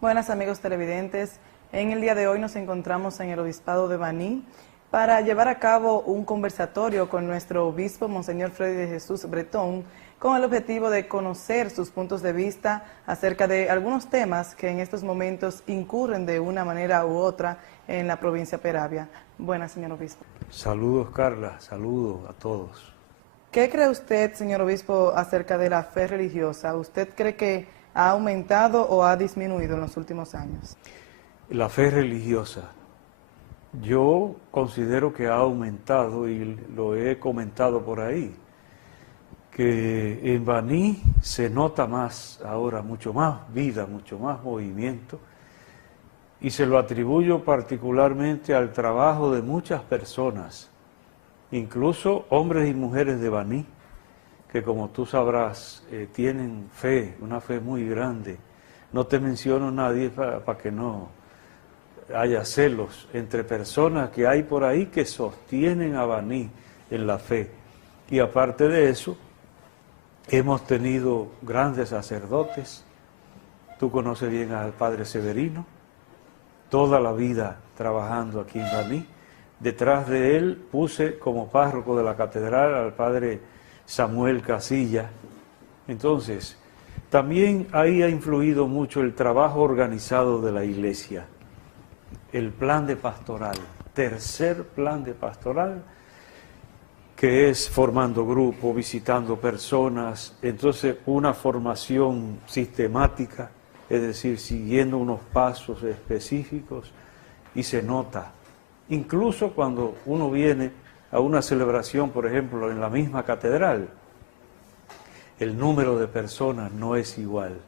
Buenas amigos televidentes, en el día de hoy nos encontramos en el Obispado de Baní para llevar a cabo un conversatorio con nuestro obispo, Monseñor Freddy de Jesús Bretón, con el objetivo de conocer sus puntos de vista acerca de algunos temas que en estos momentos incurren de una manera u otra en la provincia Peravia. Buenas, señor obispo. Saludos, Carla, saludos a todos. ¿Qué cree usted, señor obispo, acerca de la fe religiosa? ¿Usted cree que ha aumentado o ha disminuido en los últimos años? La fe religiosa, yo considero que ha aumentado y lo he comentado por ahí, que en Baní se nota más ahora, mucho más vida, mucho más movimiento, y se lo atribuyo particularmente al trabajo de muchas personas, incluso hombres y mujeres de Baní, que como tú sabrás, tienen fe, una fe muy grande. No te menciono nadie para que no haya celos entre personas que hay por ahí que sostienen a Baní en la fe. Y aparte de eso, hemos tenido grandes sacerdotes. Tú conoces bien al Padre Severino, toda la vida trabajando aquí en Baní. Detrás de él puse como párroco de la catedral al Padre Samuel Casilla. Entonces, también ahí ha influido mucho el trabajo organizado de la Iglesia, el plan de pastoral, tercer plan de pastoral, que es formando grupos, visitando personas, entonces una formación sistemática, es decir, siguiendo unos pasos específicos, y se nota, incluso cuando uno viene a una celebración, por ejemplo, en la misma catedral, el número de personas no es igual,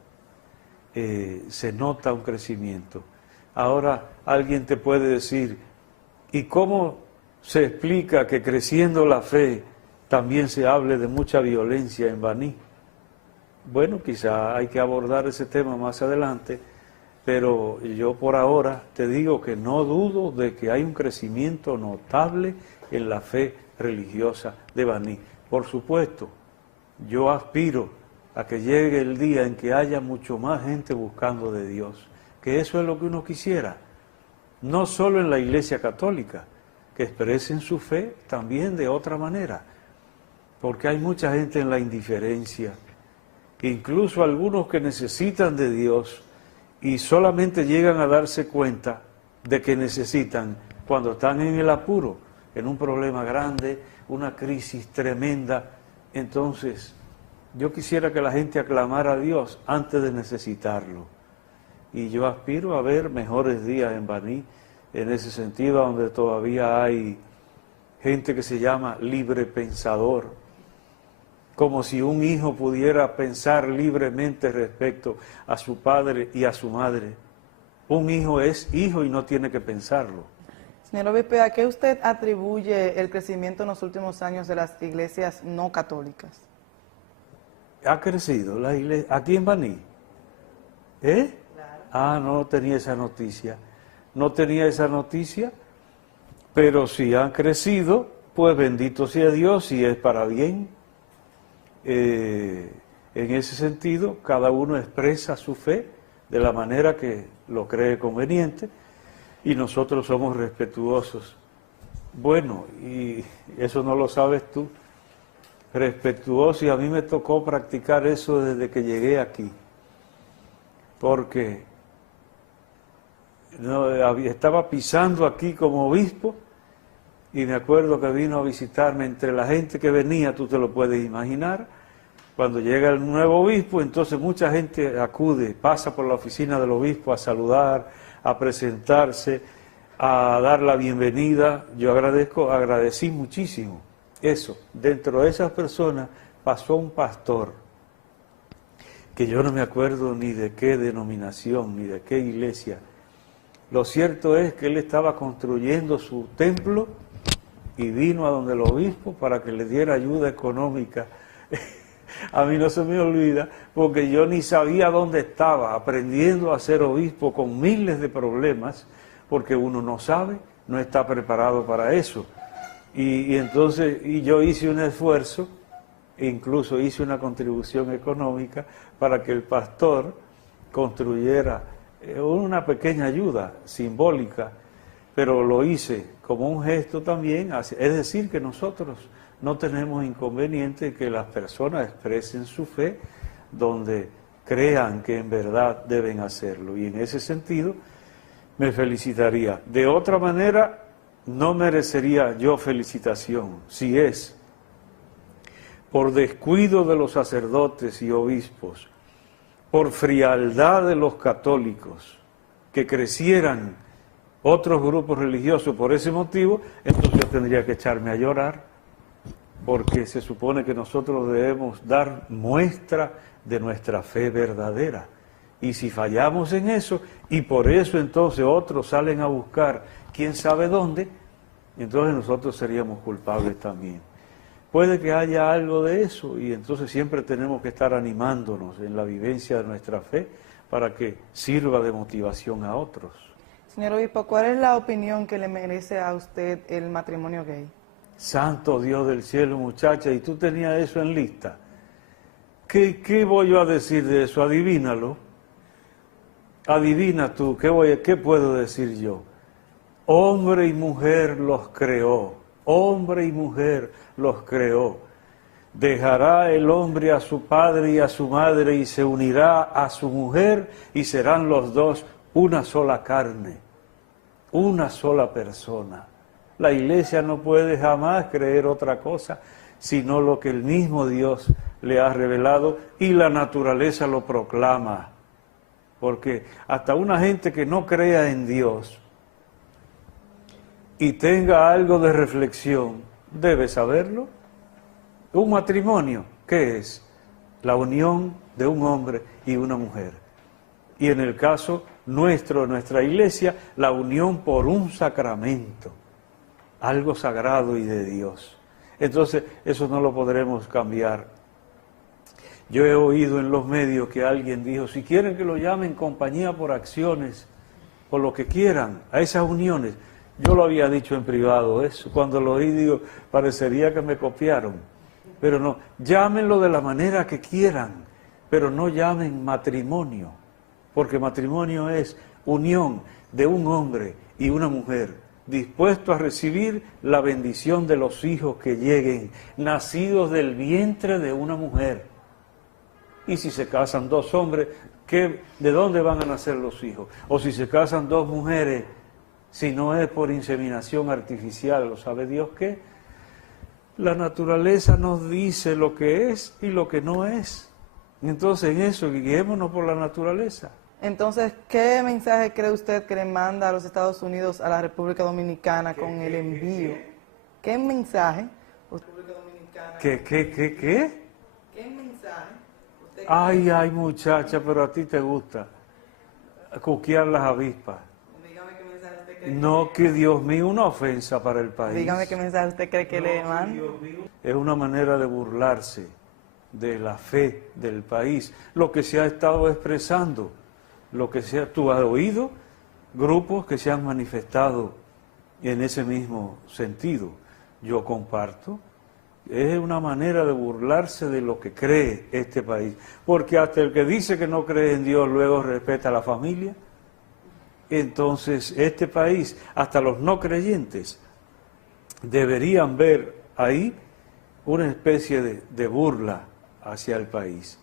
se nota un crecimiento. Ahora alguien te puede decir, ¿y cómo se explica que creciendo la fe también se hable de mucha violencia en Baní? Bueno, quizá hay que abordar ese tema más adelante, pero yo por ahora te digo que no dudo de que hay un crecimiento notable en la fe religiosa de Baní. Por supuesto, yo aspiro a que llegue el día en que haya mucho más gente buscando de Dios, que eso es lo que uno quisiera, no solo en la Iglesia Católica, que expresen su fe también de otra manera, porque hay mucha gente en la indiferencia, incluso algunos que necesitan de Dios y solamente llegan a darse cuenta de que necesitan cuando están en el apuro, en un problema grande, una crisis tremenda. Entonces, yo quisiera que la gente aclamara a Dios antes de necesitarlo. Y yo aspiro a ver mejores días en Baní, en ese sentido, donde todavía hay gente que se llama libre pensador, como si un hijo pudiera pensar libremente respecto a su padre y a su madre. Un hijo es hijo y no tiene que pensarlo. Señor obispo, ¿a qué usted atribuye el crecimiento en los últimos años de las iglesias no católicas? Ha crecido la iglesia aquí en Baní. ¿Eh? Claro. Ah, no tenía esa noticia. No tenía esa noticia, pero si han crecido, pues bendito sea Dios, si es para bien. En ese sentido, cada uno expresa su fe de la manera que lo cree conveniente y nosotros somos respetuosos. Bueno, y eso no lo sabes tú, respetuoso, y a mí me tocó practicar eso desde que llegué aquí, porque estaba pisando aquí como obispo y me acuerdo que vino a visitarme. Entre la gente que venía, tú te lo puedes imaginar, cuando llega el nuevo obispo, entonces mucha gente acude, pasa por la oficina del obispo a saludar, a presentarse, a dar la bienvenida. Yo agradecí muchísimo eso. Dentro de esas personas pasó un pastor, que yo no me acuerdo ni de qué denominación, ni de qué iglesia. Lo cierto es que él estaba construyendo su templo y vino a donde el obispo para que le diera ayuda económica. A mí no se me olvida, porque yo ni sabía dónde estaba, aprendiendo a ser obispo con miles de problemas, porque uno no sabe, no está preparado para eso. Y entonces yo hice un esfuerzo, e incluso hice una contribución económica para que el pastor construyera una pequeña ayuda simbólica, pero lo hice como un gesto también, es decir, que nosotros no tenemos inconveniente que las personas expresen su fe donde crean que en verdad deben hacerlo, y en ese sentido me felicitaría. De otra manera, no merecería yo felicitación, si es por descuido de los sacerdotes y obispos, por frialdad de los católicos, que crecieran otros grupos religiosos por ese motivo, entonces yo tendría que echarme a llorar, porque se supone que nosotros debemos dar muestra de nuestra fe verdadera. Y si fallamos en eso, y por eso entonces otros salen a buscar quién sabe dónde, entonces nosotros seríamos culpables también. Puede que haya algo de eso, y entonces siempre tenemos que estar animándonos en la vivencia de nuestra fe para que sirva de motivación a otros. Señor obispo, ¿cuál es la opinión que le merece a usted el matrimonio gay? Santo Dios del cielo, muchacha, y tú tenías eso en lista. ¿Qué voy yo a decir de eso? Adivínalo. Adivina tú, ¿qué puedo decir yo? Hombre y mujer los creó, hombre y mujer los creó. Dejará el hombre a su padre y a su madre y se unirá a su mujer y serán los dos una sola carne, una sola persona. La Iglesia no puede jamás creer otra cosa sino lo que el mismo Dios le ha revelado, y la naturaleza lo proclama. Porque hasta una gente que no crea en Dios y tenga algo de reflexión, debe saberlo. Un matrimonio, ¿qué es? La unión de un hombre y una mujer. Y en el caso nuestro, nuestra Iglesia, la unión por un sacramento, algo sagrado y de Dios. Entonces, eso no lo podremos cambiar. Yo he oído en los medios que alguien dijo, si quieren que lo llamen compañía por acciones, o lo que quieran, a esas uniones. Yo lo había dicho en privado eso, cuando lo oí digo, parecería que me copiaron. Pero no, llámenlo de la manera que quieran, pero no llamen matrimonio, porque matrimonio es unión de un hombre y una mujer, dispuesto a recibir la bendición de los hijos que lleguen, nacidos del vientre de una mujer. Y si se casan dos hombres, ¿de dónde van a nacer los hijos? O si se casan dos mujeres, si no es por inseminación artificial, ¿lo sabe Dios qué? La naturaleza nos dice lo que es y lo que no es. Entonces en eso, guiémonos por la naturaleza. Entonces, ¿qué mensaje cree usted que le manda a los Estados Unidos a la República Dominicana con el envío? ¿Qué mensaje? República Dominicana. ¿Qué? ¿Qué mensaje? Ay, muchacha, pero a ti te gusta cuquear las avispas. Dígame qué mensaje usted cree. No, que Dios mío, una ofensa para el país. Dígame qué mensaje usted cree que le manda. Es una manera de burlarse de la fe del país, lo que se ha estado expresando, lo que sea. Tú has oído grupos que se han manifestado en ese mismo sentido. Yo comparto. Es una manera de burlarse de lo que cree este país, porque hasta el que dice que no cree en Dios luego respeta a la familia. Entonces este país, hasta los no creyentes, deberían ver ahí una especie de burla hacia el país.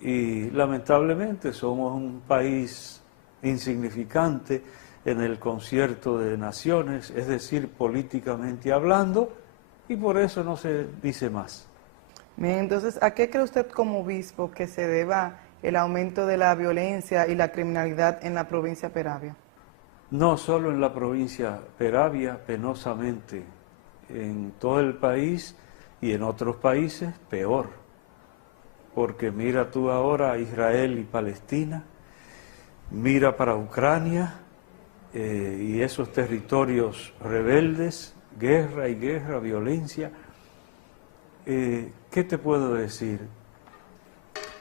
Y lamentablemente somos un país insignificante en el concierto de naciones, es decir, políticamente hablando, y por eso no se dice más. Bien, entonces, ¿a qué cree usted como obispo que se deba el aumento de la violencia y la criminalidad en la provincia de Peravia? No solo en la provincia de Peravia, penosamente, en todo el país y en otros países, peor. Porque mira tú ahora a Israel y Palestina, mira para Ucrania y esos territorios rebeldes, guerra y guerra, violencia. ¿Qué te puedo decir?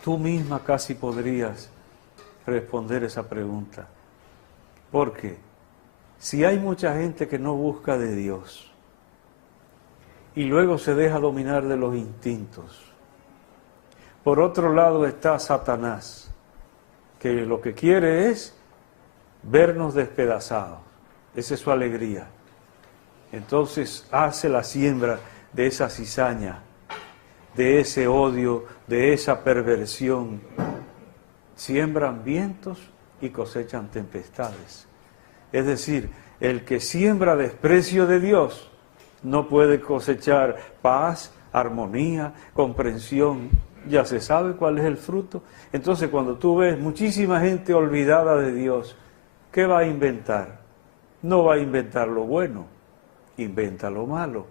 Tú misma casi podrías responder esa pregunta. Porque si hay mucha gente que no busca de Dios y luego se deja dominar de los instintos, por otro lado está Satanás, que lo que quiere es vernos despedazados. Esa es su alegría. Entonces hace la siembra de esa cizaña, de ese odio, de esa perversión. Siembran vientos y cosechan tempestades. Es decir, el que siembra desprecio de Dios no puede cosechar paz, armonía, comprensión. Ya se sabe cuál es el fruto. Entonces, cuando tú ves muchísima gente olvidada de Dios, ¿qué va a inventar? No va a inventar lo bueno, inventa lo malo.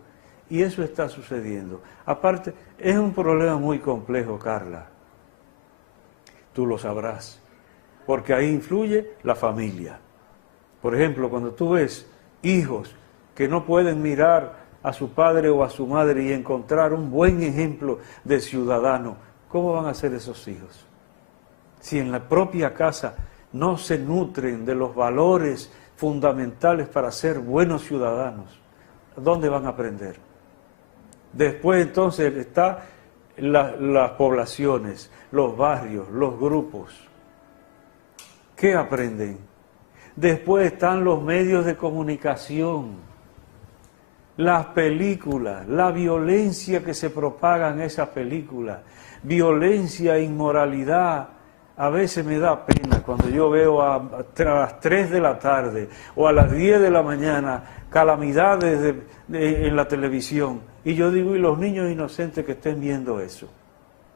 Y eso está sucediendo. Aparte, es un problema muy complejo, Carla. Tú lo sabrás, porque ahí influye la familia. Por ejemplo, cuando tú ves hijos que no pueden mirar a su padre o a su madre y encontrar un buen ejemplo de ciudadano, ¿cómo van a ser esos hijos? Si en la propia casa no se nutren de los valores fundamentales para ser buenos ciudadanos, ¿dónde van a aprender? Después entonces están las poblaciones, los barrios, los grupos. ¿Qué aprenden? Después están los medios de comunicación, las películas, la violencia que se propaga en esas películas, violencia, inmoralidad. A veces me da pena cuando yo veo a las 3 de la tarde o a las 10 de la mañana calamidades en la televisión. Y yo digo, ¿y los niños inocentes que estén viendo eso?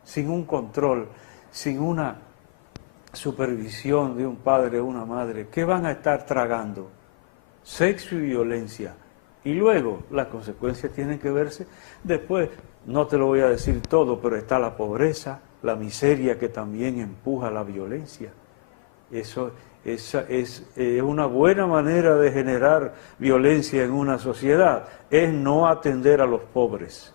Sin un control, sin una supervisión de un padre o una madre, ¿qué van a estar tragando? Sexo y violencia. Y luego las consecuencias tienen que verse después. No te lo voy a decir todo, pero está la pobreza, la miseria que también empuja la violencia. Esa es una buena manera de generar violencia en una sociedad, es no atender a los pobres.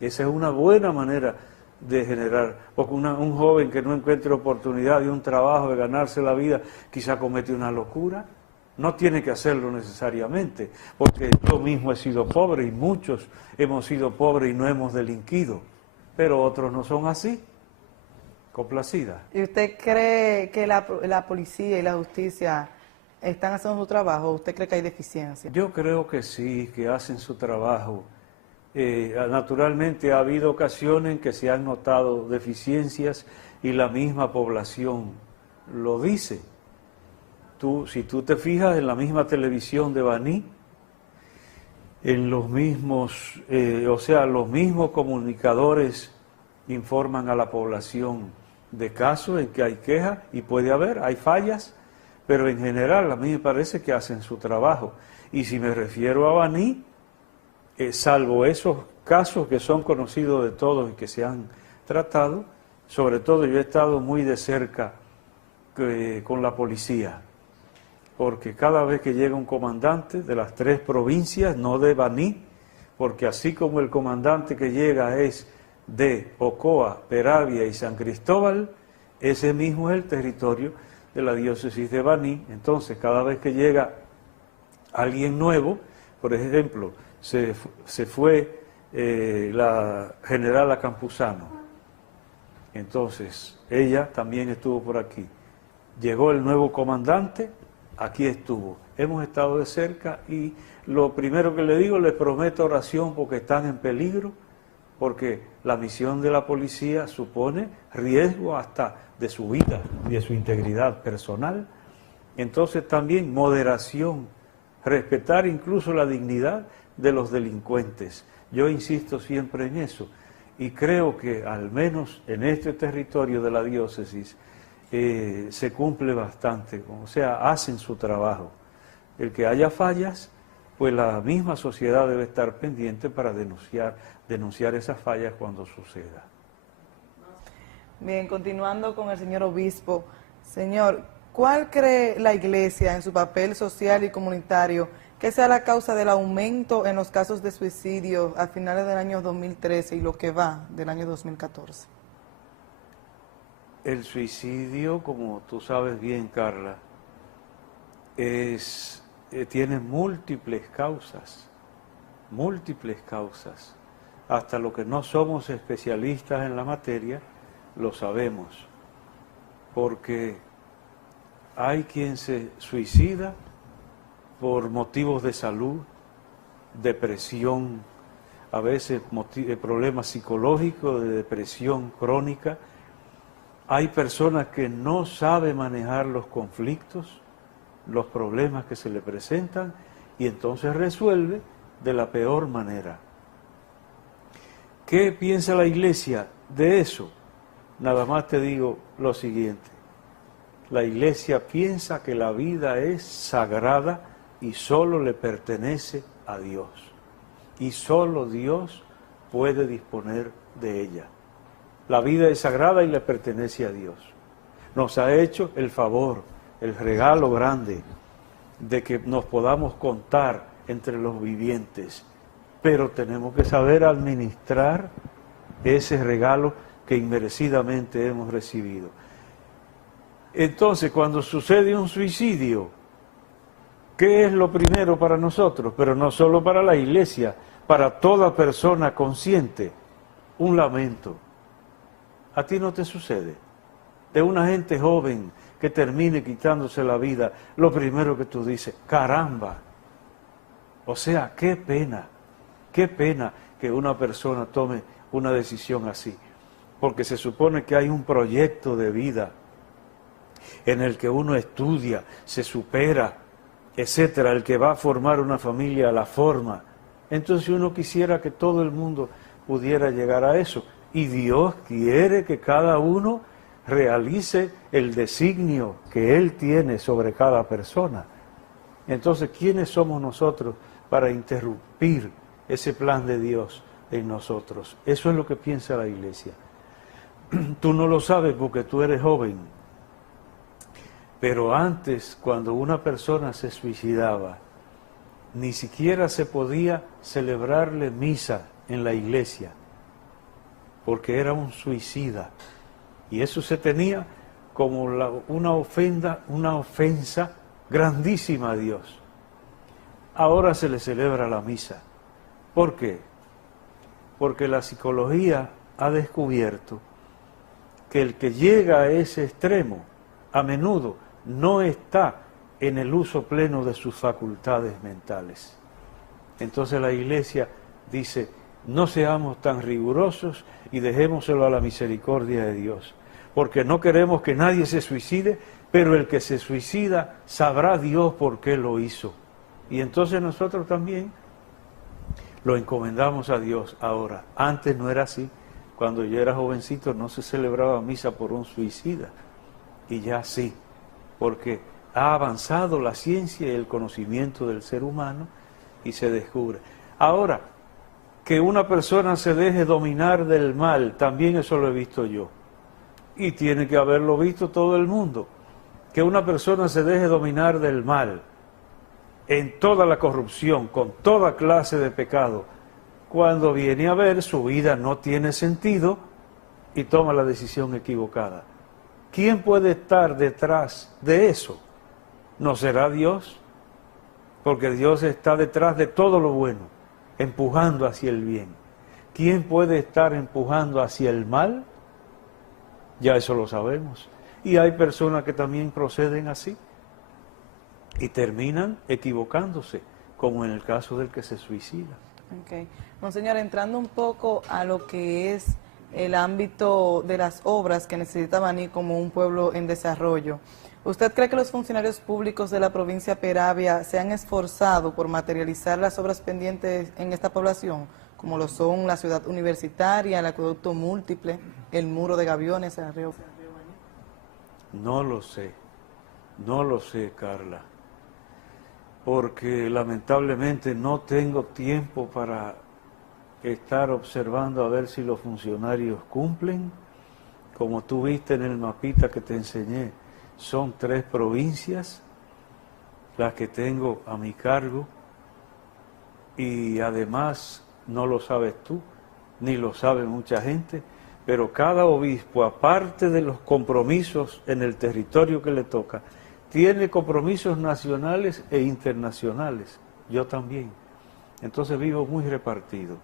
Esa es una buena manera de generar, porque un joven que no encuentre oportunidad de un trabajo, de ganarse la vida, quizá comete una locura. No tiene que hacerlo necesariamente, porque yo mismo he sido pobre y muchos hemos sido pobres y no hemos delinquido, pero otros no son así. Complacida. ¿Y usted cree que la policía y la justicia están haciendo su trabajo? ¿O usted cree que hay deficiencia? Yo creo que sí, que hacen su trabajo. Naturalmente ha habido ocasiones en que se han notado deficiencias y la misma población lo dice. Si tú te fijas en la misma televisión de Baní, en los mismos, los mismos comunicadores informan a la población de casos en que hay quejas y puede haber, hay fallas, pero en general a mí me parece que hacen su trabajo. Y si me refiero a Baní, salvo esos casos que son conocidos de todos y que se han tratado, sobre todo yo he estado muy de cerca con la policía, porque cada vez que llega un comandante de las 3 provincias, no de Baní, porque así como el comandante que llega es de Ocoa, Peravia y San Cristóbal, ese mismo es el territorio de la diócesis de Baní. Entonces, cada vez que llega alguien nuevo, por ejemplo, se fue la generala Campuzano, entonces ella también estuvo por aquí. Llegó el nuevo comandante, aquí estuvo. Hemos estado de cerca y lo primero que le digo, les prometo oración porque están en peligro, porque la misión de la policía supone riesgo hasta de su vida y de su integridad personal. Entonces también moderación, respetar incluso la dignidad de los delincuentes. Yo insisto siempre en eso y creo que al menos en este territorio de la diócesis se cumple bastante, o sea, hacen su trabajo. El que haya fallas, pues la misma sociedad debe estar pendiente para denunciar esas fallas cuando suceda. Bien, continuando con el señor obispo. Señor, ¿cuál cree la Iglesia en su papel social y comunitario que sea la causa del aumento en los casos de suicidio a finales del año 2013 y lo que va del año 2014? El suicidio, como tú sabes bien, Carla, tiene múltiples causas. Hasta lo que no somos especialistas en la materia, lo sabemos, porque hay quien se suicida por motivos de salud, depresión, a veces problemas psicológicos, de depresión crónica. Hay personas que no saben manejar los conflictos, los problemas que se le presentan, y entonces resuelve de la peor manera. ¿Qué piensa la Iglesia de eso? Nada más te digo lo siguiente. La Iglesia piensa que la vida es sagrada y solo le pertenece a Dios. Y solo Dios puede disponer de ella. La vida es sagrada y le pertenece a Dios. Nos ha hecho el favor, el regalo grande de que nos podamos contar entre los vivientes, pero tenemos que saber administrar ese regalo que inmerecidamente hemos recibido. Entonces, cuando sucede un suicidio, ¿qué es lo primero para nosotros? Pero no solo para la Iglesia, para toda persona consciente, un lamento. ¿A ti no te sucede? De una gente joven que termine quitándose la vida, lo primero que tú dices, caramba. O sea, qué pena que una persona tome una decisión así. Porque se supone que hay un proyecto de vida en el que uno estudia, se supera, etcétera, el que va a formar una familia la forma. Entonces uno quisiera que todo el mundo pudiera llegar a eso. Y Dios quiere que cada uno realice el designio que Él tiene sobre cada persona. Entonces, ¿quiénes somos nosotros para interrumpir ese plan de Dios en nosotros? Eso es lo que piensa la Iglesia. Tú no lo sabes porque tú eres joven, pero antes, cuando una persona se suicidaba, ni siquiera se podía celebrarle misa en la iglesia, porque era un suicida. Y eso se tenía como una ofensa grandísima a Dios. Ahora se le celebra la misa. ¿Por qué? Porque la psicología ha descubierto que el que llega a ese extremo, a menudo, no está en el uso pleno de sus facultades mentales. Entonces la Iglesia dice, no seamos tan rigurosos y dejémoselo a la misericordia de Dios, porque no queremos que nadie se suicide, pero el que se suicida sabrá Dios por qué lo hizo. Y entonces nosotros también lo encomendamos a Dios ahora. Antes no era así. Cuando yo era jovencito no se celebraba misa por un suicida. Y ya sí, porque ha avanzado la ciencia y el conocimiento del ser humano y se descubre. Ahora, que una persona se deje dominar del mal, también eso lo he visto yo. Y tiene que haberlo visto todo el mundo. Que una persona se deje dominar del mal, en toda la corrupción, con toda clase de pecado, cuando viene a ver su vida no tiene sentido y toma la decisión equivocada. ¿Quién puede estar detrás de eso? ¿No será Dios? Porque Dios está detrás de todo lo bueno, empujando hacia el bien. ¿Quién puede estar empujando hacia el mal? Ya eso lo sabemos. Y hay personas que también proceden así y terminan equivocándose, como en el caso del que se suicida. Okay. Monseñor, entrando un poco a lo que es el ámbito de las obras que necesita Baní como un pueblo en desarrollo, ¿usted cree que los funcionarios públicos de la provincia Peravia se han esforzado por materializar las obras pendientes en esta población, como lo son la ciudad universitaria, el acueducto múltiple, el muro de Gaviones, el río Baní? No lo sé, Carla, porque lamentablemente no tengo tiempo para estar observando a ver si los funcionarios cumplen. Como tú viste en el mapita que te enseñé, son 3 provincias las que tengo a mi cargo y además no lo sabes tú, ni lo sabe mucha gente, pero cada obispo, aparte de los compromisos en el territorio que le toca, tiene compromisos nacionales e internacionales. Yo también. Entonces vivo muy repartido.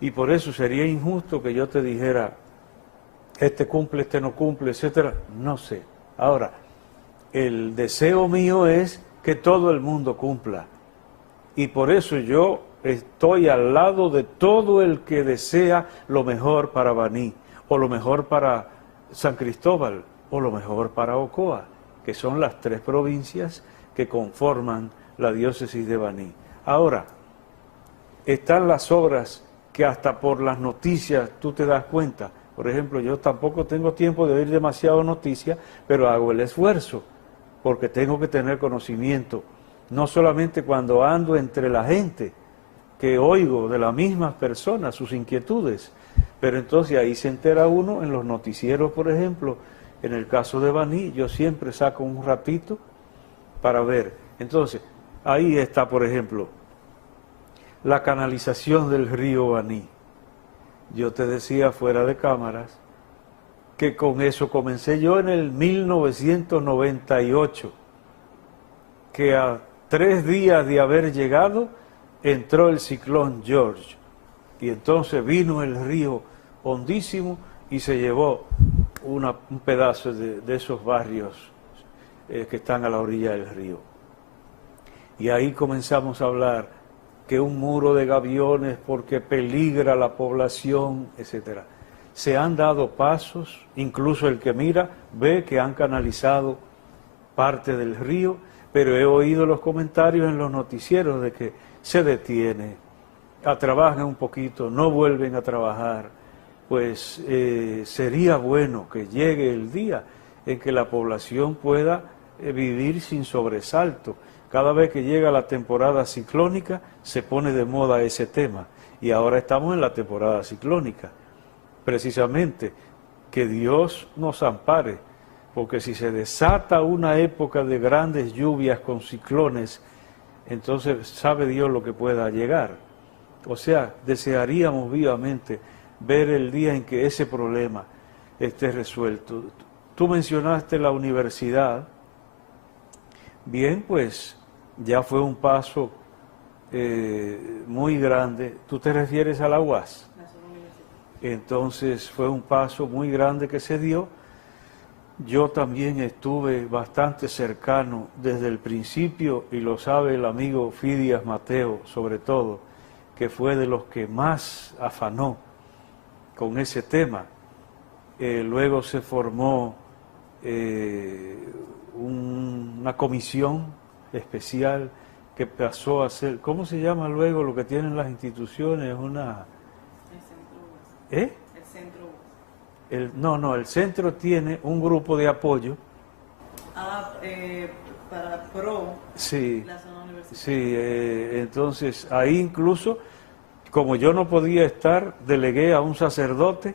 Y por eso sería injusto que yo te dijera, este cumple, este no cumple, etcétera. No sé. Ahora, el deseo mío es que todo el mundo cumpla. Y por eso yo estoy al lado de todo el que desea lo mejor para Baní, o lo mejor para San Cristóbal, o lo mejor para Ocoa, que son las 3 provincias que conforman la diócesis de Baní. Ahora, están las obras que hasta por las noticias tú te das cuenta. Por ejemplo, yo tampoco tengo tiempo de oír demasiado noticias, pero hago el esfuerzo, porque tengo que tener conocimiento, no solamente cuando ando entre la gente, que oigo de las mismas personas sus inquietudes, pero entonces ahí se entera uno en los noticieros, por ejemplo. En el caso de Baní, yo siempre saco un ratito para ver. Entonces, ahí está, por ejemplo, la canalización del río Baní. Yo te decía fuera de cámaras que con eso comencé yo en el 1998, que a 3 días de haber llegado entró el ciclón George, y entonces vino el río hondísimo y se llevó un pedazo de esos barrios que están a la orilla del río. Y ahí comenzamos a hablar que un muro de gaviones porque peligra la población, etcétera. Se han dado pasos, incluso el que mira ve que han canalizado parte del río, pero he oído los comentarios en los noticieros de que se detiene, trabajan un poquito, no vuelven a trabajar. Pues sería bueno que llegue el día en que la población pueda vivir sin sobresalto. Cada vez que llega la temporada ciclónica se pone de moda ese tema, y ahora estamos en la temporada ciclónica. Precisamente, que Dios nos ampare, porque si se desata una época de grandes lluvias con ciclones, entonces sabe Dios lo que pueda llegar. O sea, desearíamos vivamente ver el día en que ese problema esté resuelto. Tú mencionaste la universidad. Bien, pues ya fue un paso muy grande. ¿Tú te refieres a la UAS? Entonces fue un paso muy grande que se dio. Yo también estuve bastante cercano desde el principio, y lo sabe el amigo Fidias Mateo, sobre todo, que fue de los que más afanó con ese tema. Luego se formó una comisión especial que pasó a ser, ¿cómo se llama luego lo que tienen las instituciones? El centro. El centro tiene un grupo de apoyo. Para PRO, sí, la zona universitaria. Sí, entonces ahí incluso, como yo no podía estar, delegué a un sacerdote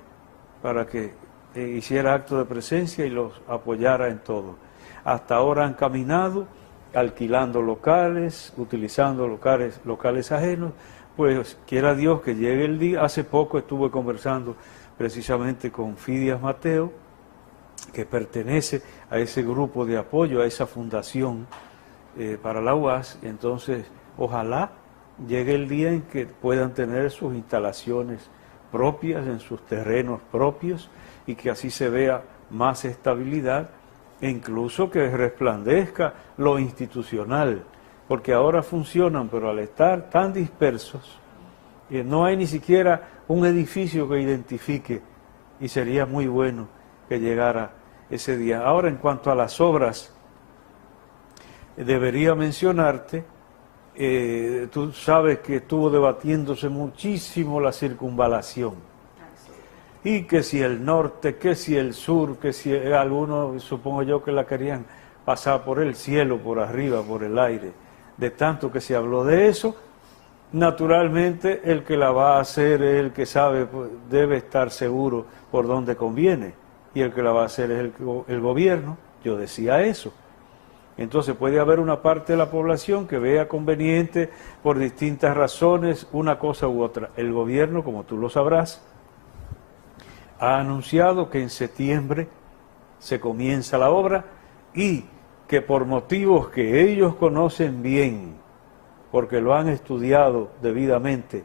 para que hiciera acto de presencia y los apoyara en todo. Hasta ahora han caminado, alquilando locales, utilizando locales ajenos. Pues quiera Dios que llegue el día. Hace poco estuve conversando precisamente con Fidias Mateo, que pertenece a ese grupo de apoyo, a esa fundación para la UAS. Entonces, ojalá llegue el día en que puedan tener sus instalaciones propias, en sus terrenos propios, y que así se vea más estabilidad, e incluso que resplandezca lo institucional, porque ahora funcionan, pero al estar tan dispersos, no hay ni siquiera un edificio que identifique, y sería muy bueno que llegara ese día. Ahora, en cuanto a las obras, debería mencionarte, tú sabes que estuvo debatiéndose muchísimo la circunvalación, y que si el norte, que si el sur, que si algunos, supongo yo, que la querían pasar por el cielo, por arriba, por el aire. De tanto que se habló de eso, naturalmente el que la va a hacer es el que sabe, pues, debe estar seguro por dónde conviene, y el que la va a hacer es el gobierno. Yo decía eso. Entonces puede haber una parte de la población que vea conveniente, por distintas razones, una cosa u otra. El gobierno, como tú lo sabrás, ha anunciado que en septiembre se comienza la obra, y que por motivos que ellos conocen bien, porque lo han estudiado debidamente,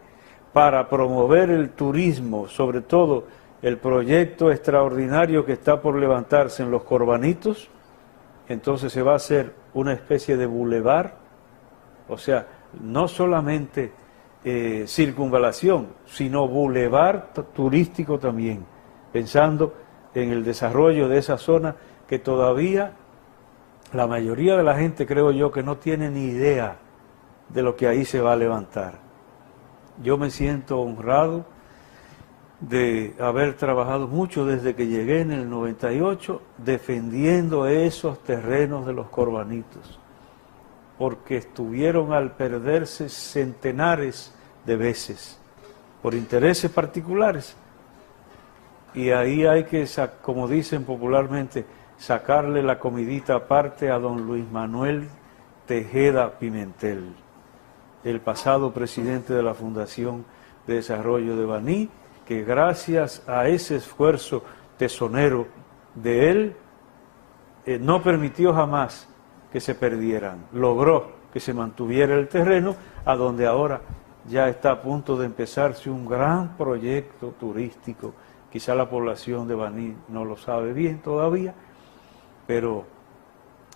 para promover el turismo, sobre todo el proyecto extraordinario que está por levantarse en los Corbanitos, entonces se va a hacer una especie de bulevar, o sea, no solamente circunvalación, sino bulevar turístico también, pensando en el desarrollo de esa zona que todavía la mayoría de la gente, creo yo, que no tiene ni idea de lo que ahí se va a levantar. Yo me siento honrado de haber trabajado mucho desde que llegué en el 98 defendiendo esos terrenos de los corbanitos, porque estuvieron al perderse centenares de veces por intereses particulares. Y ahí hay que, como dicen popularmente, sacarle la comidita aparte a don Luis Manuel Tejeda Pimentel, el pasado presidente de la Fundación de Desarrollo de Baní, que gracias a ese esfuerzo tesonero de él, no permitió jamás que se perdieran, logró que se mantuviera el terreno, a donde ahora ya está a punto de empezarse un gran proyecto turístico. Quizá la población de Baní no lo sabe bien todavía, pero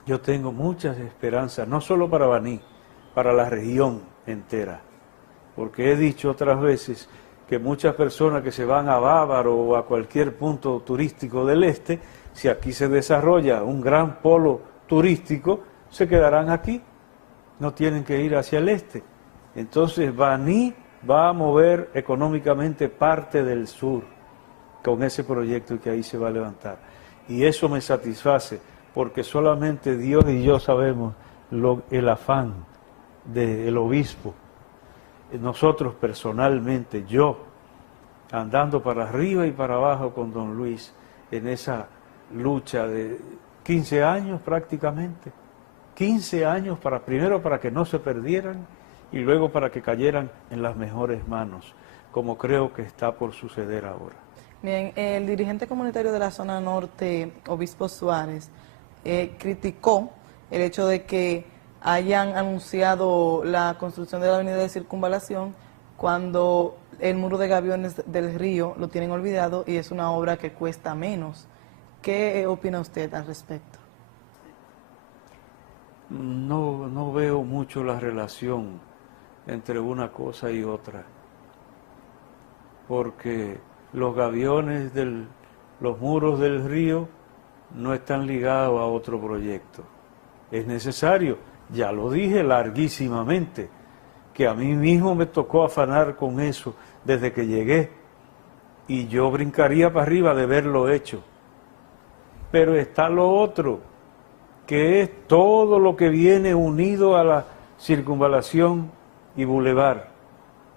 yo tengo muchas esperanzas, no solo para Baní, para la región entera, porque he dicho otras veces que muchas personas que se van a Bávaro o a cualquier punto turístico del este, si aquí se desarrolla un gran polo turístico, se quedarán aquí, no tienen que ir hacia el este. Entonces Baní va a mover económicamente parte del sur con ese proyecto que ahí se va a levantar. Y eso me satisface, porque solamente Dios y yo sabemos el afán del obispo. Nosotros personalmente, yo, andando para arriba y para abajo con don Luis, en esa lucha de 15 años prácticamente, 15 años primero para que no se perdieran y luego para que cayeran en las mejores manos, como creo que está por suceder ahora. Bien, el dirigente comunitario de la zona norte, Obispo Suárez, criticó el hecho de que hayan anunciado la construcción de la avenida de circunvalación cuando el muro de gaviones del río lo tienen olvidado y es una obra que cuesta menos. ¿Qué opina usted al respecto? No veo mucho la relación entre una cosa y otra, porque los gaviones los muros del río no están ligados a otro proyecto. Es necesario, ya lo dije larguísimamente, que a mí mismo me tocó afanar con eso desde que llegué, y yo brincaría para arriba de verlo hecho. Pero está lo otro, que es todo lo que viene unido a la circunvalación y bulevar,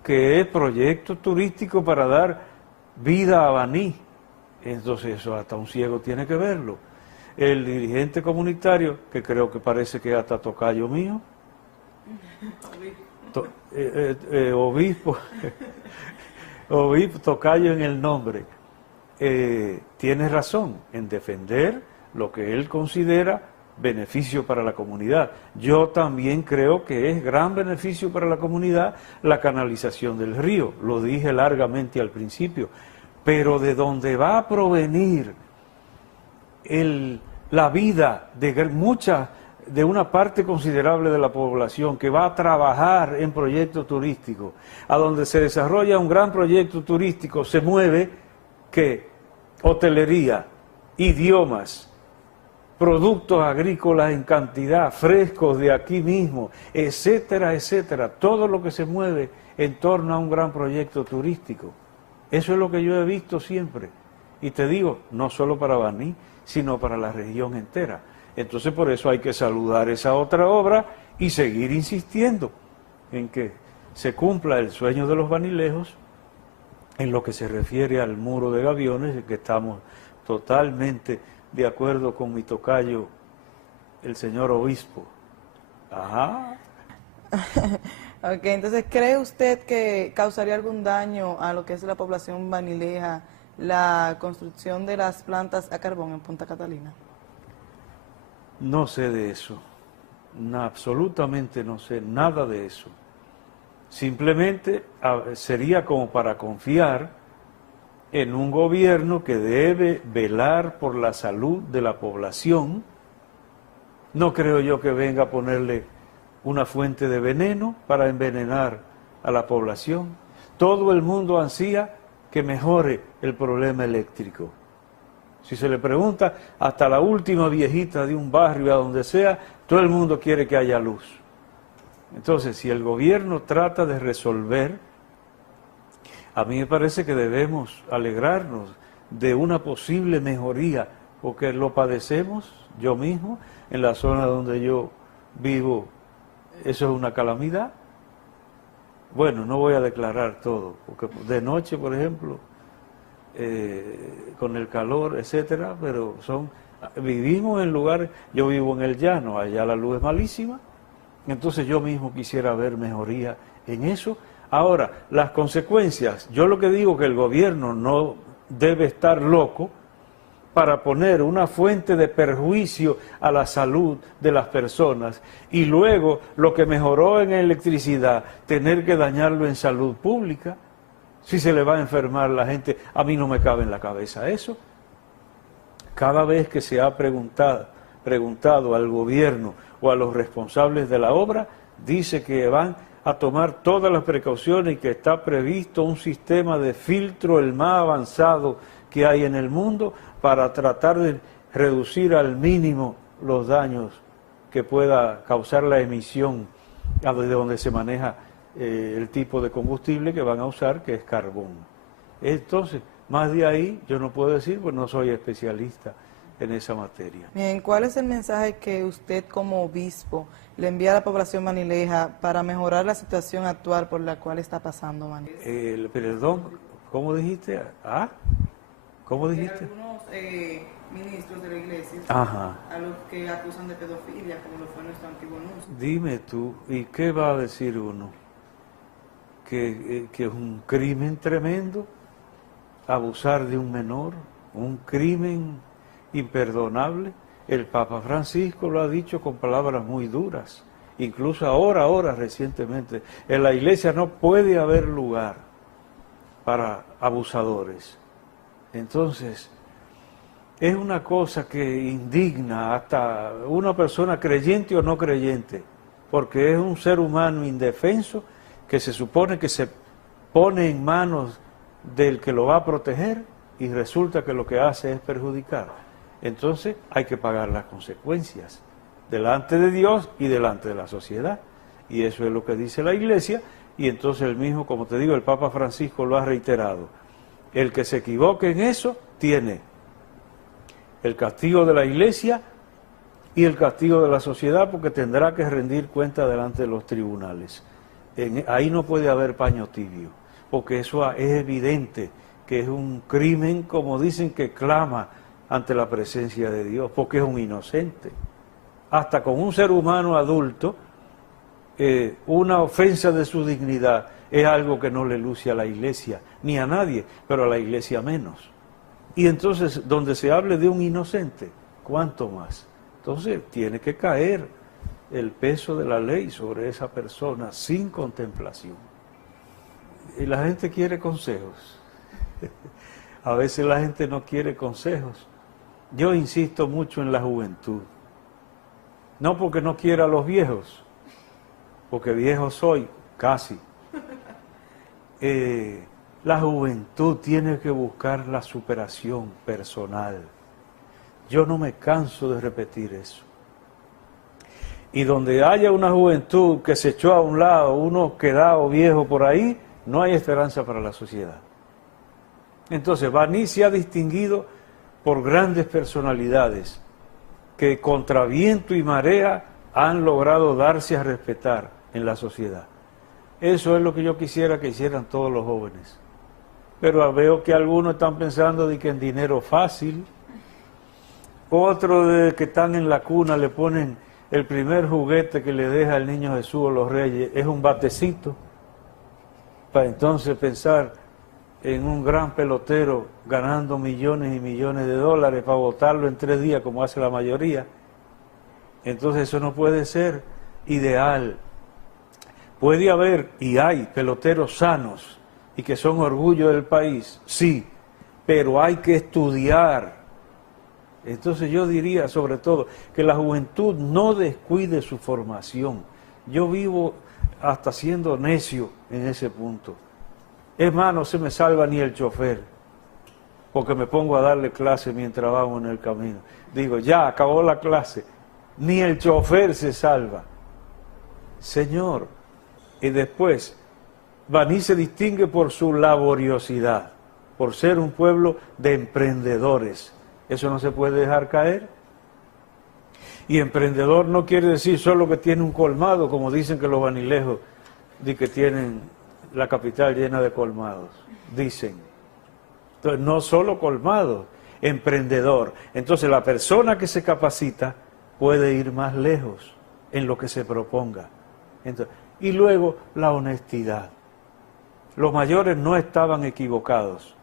que es proyecto turístico para dar vida a Baní. Entonces eso hasta un ciego tiene que verlo. El dirigente comunitario, que creo que parece que hasta tocayo mío, obispo, obispo, tocayo en el nombre, tiene razón en defender lo que él considera beneficio para la comunidad. Yo también creo que es gran beneficio para la comunidad la canalización del río, lo dije largamente al principio, pero de donde va a provenir la vida de una parte considerable de la población que va a trabajar en proyectos turísticos, a donde se desarrolla un gran proyecto turístico, se mueve que hotelería, idiomas, productos agrícolas en cantidad, frescos de aquí mismo, etcétera, etcétera, todo lo que se mueve en torno a un gran proyecto turístico. Eso es lo que yo he visto siempre. Y te digo, no solo para Baní, sino para la región entera. Entonces por eso hay que saludar esa otra obra y seguir insistiendo en que se cumpla el sueño de los banilejos en lo que se refiere al muro de gaviones, en que estamos totalmente de acuerdo con mi tocayo, el señor obispo. Ajá. Ok, entonces, ¿cree usted que causaría algún daño a lo que es la población banileja la construcción de las plantas a carbón en Punta Catalina? No sé de eso, absolutamente no sé nada de eso. Simplemente sería como para confiar en un gobierno que debe velar por la salud de la población No creo yo que venga a ponerle una fuente de veneno para envenenar a la población. Todo el mundo ansía que mejore el problema eléctrico. Si se le pregunta hasta la última viejita de un barrio, a donde sea, todo el mundo quiere que haya luz. Entonces, si el gobierno trata de resolver, a mí me parece que debemos alegrarnos de una posible mejoría, porque lo padecemos yo mismo, en la zona donde yo vivo, eso es una calamidad. Bueno, no voy a declarar todo, porque de noche, por ejemplo, con el calor, etcétera, pero vivimos en lugares, yo vivo en el llano, allá la luz es malísima, entonces yo mismo quisiera ver mejoría en eso. Ahora, las consecuencias, yo lo que digo que el gobierno no debe estar loco para poner una fuente de perjuicio a la salud de las personas y luego lo que mejoró en electricidad, tener que dañarlo en salud pública. Si se le va a enfermar la gente, a mí no me cabe en la cabeza eso. Cada vez que se ha preguntado al gobierno o a los responsables de la obra, dice que van a tomar todas las precauciones y que está previsto un sistema de filtro, el más avanzado que hay en el mundo, para tratar de reducir al mínimo los daños que pueda causar la emisión de donde se maneja el tipo de combustible que van a usar, que es carbón. Entonces, más de ahí yo no puedo decir, pues no soy especialista en esa materia. Bien, ¿cuál es el mensaje que usted como obispo le envía a la población manileja para mejorar la situación actual por la cual está pasando Manilé? Perdón, ¿cómo dijiste? ¿Ah? ¿Cómo dijiste? Algunos ministros de la iglesia, ajá, a los que acusan de pedofilia, como lo fue nuestro antiguo nuncio. Dime tú, ¿y qué va a decir uno? Que es un crimen tremendo abusar de un menor, un crimen imperdonable. El Papa Francisco lo ha dicho con palabras muy duras, incluso ahora recientemente. En la iglesia no puede haber lugar para abusadores. Entonces, es una cosa que indigna hasta una persona creyente o no creyente, porque es un ser humano indefenso que se supone que se pone en manos del que lo va a proteger y resulta que lo que hace es perjudicar. Entonces hay que pagar las consecuencias delante de Dios y delante de la sociedad. Y eso es lo que dice la Iglesia, y entonces el mismo, como te digo, el Papa Francisco lo ha reiterado. El que se equivoque en eso tiene el castigo de la Iglesia y el castigo de la sociedad, porque tendrá que rendir cuenta delante de los tribunales. Ahí no puede haber paño tibio, porque eso es evidente que es un crimen, como dicen, que clama ante la presencia de Dios, porque es un inocente. Hasta con un ser humano adulto, una ofensa de su dignidad es algo que no le luce a la Iglesia, ni a nadie, pero a la Iglesia menos. Y entonces, donde se hable de un inocente, ¿cuánto más? Entonces, tiene que caer el peso de la ley sobre esa persona sin contemplación. Y la gente quiere consejos. A veces la gente no quiere consejos. Yo insisto mucho en la juventud. No porque no quiera a los viejos, porque viejo soy, casi. La juventud tiene que buscar la superación personal. Yo no me canso de repetir eso. Y donde haya una juventud que se echó a un lado, uno quedado viejo por ahí, no hay esperanza para la sociedad. Entonces, Baní se ha distinguido por grandes personalidades que contra viento y marea han logrado darse a respetar en la sociedad. Eso es lo que yo quisiera que hicieran todos los jóvenes. Pero veo que algunos están pensando de que en dinero fácil, otros de que están en la cuna le ponen el primer juguete que le deja el niño Jesús o los reyes, es un batecito, para entonces pensar en un gran pelotero ganando millones y millones de dólares para votarlo en 3 días como hace la mayoría. Entonces eso no puede ser ideal. Puede haber y hay peloteros sanos y que son orgullo del país, sí, pero hay que estudiar Entonces yo diría sobre todo que la juventud no descuide su formación. Yo vivo hasta siendo necio en ese punto. Es más, no se me salva ni el chofer, porque me pongo a darle clase mientras vamos en el camino. Digo, ya acabó la clase, ni el chofer se salva. Señor, y después, Baní se distingue por su laboriosidad, por ser un pueblo de emprendedores. Eso no se puede dejar caer. Y emprendedor no quiere decir solo que tiene un colmado, como dicen que los banilejos, de que tienen la capital llena de colmados, dicen. Entonces, no solo colmado, emprendedor. Entonces, la persona que se capacita puede ir más lejos en lo que se proponga. Entonces, y luego, la honestidad. Los mayores no estaban equivocados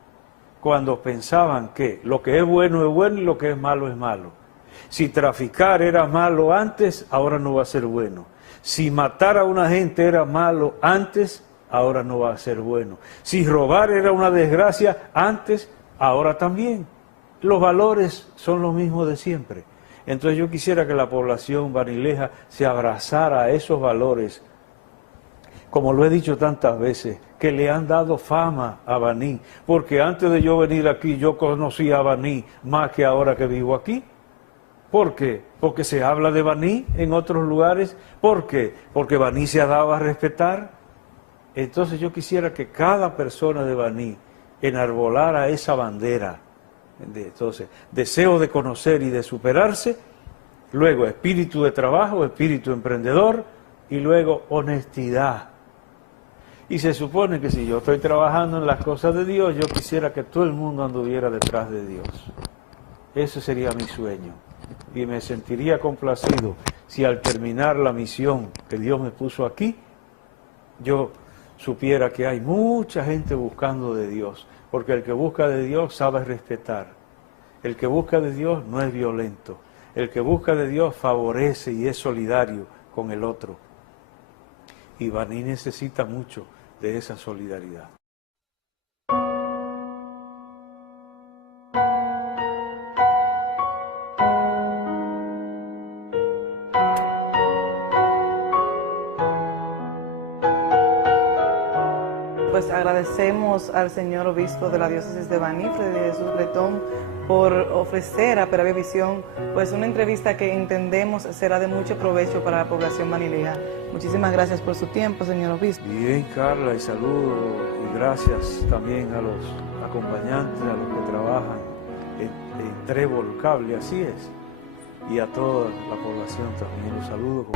cuando pensaban que lo que es bueno y lo que es malo es malo. Si traficar era malo antes, ahora no va a ser bueno. Si matar a una gente era malo antes, ahora no va a ser bueno. Si robar era una desgracia antes, ahora también. Los valores son los mismos de siempre. Entonces yo quisiera que la población banileja se abrazara a esos valores, como lo he dicho tantas veces, que le han dado fama a Baní, porque antes de yo venir aquí yo conocí a Baní más que ahora que vivo aquí. ¿Por qué? Porque se habla de Baní en otros lugares. ¿Por qué? Porque Baní se ha dado a respetar. Entonces yo quisiera que cada persona de Baní enarbolara esa bandera. Entonces, deseo de conocer y de superarse, luego espíritu de trabajo, espíritu emprendedor y luego honestidad. Y se supone que si yo estoy trabajando en las cosas de Dios, yo quisiera que todo el mundo anduviera detrás de Dios. Ese sería mi sueño. Y me sentiría complacido si al terminar la misión que Dios me puso aquí, yo supiera que hay mucha gente buscando de Dios. Porque el que busca de Dios sabe respetar. El que busca de Dios no es violento. El que busca de Dios favorece y es solidario con el otro. Y Baní necesita mucho de esa solidaridad. Pues agradecemos al señor obispo de la diócesis de Baní, Fray de Jesús Bretón, por ofrecer a Peravia Visión pues una entrevista que entendemos será de mucho provecho para la población banileja. Muchísimas gracias por su tiempo, señor obispo. Bien, Carla, y saludos y gracias también a los acompañantes, a los que trabajan en Trébol Cable, así es, y a toda la población también los saludo.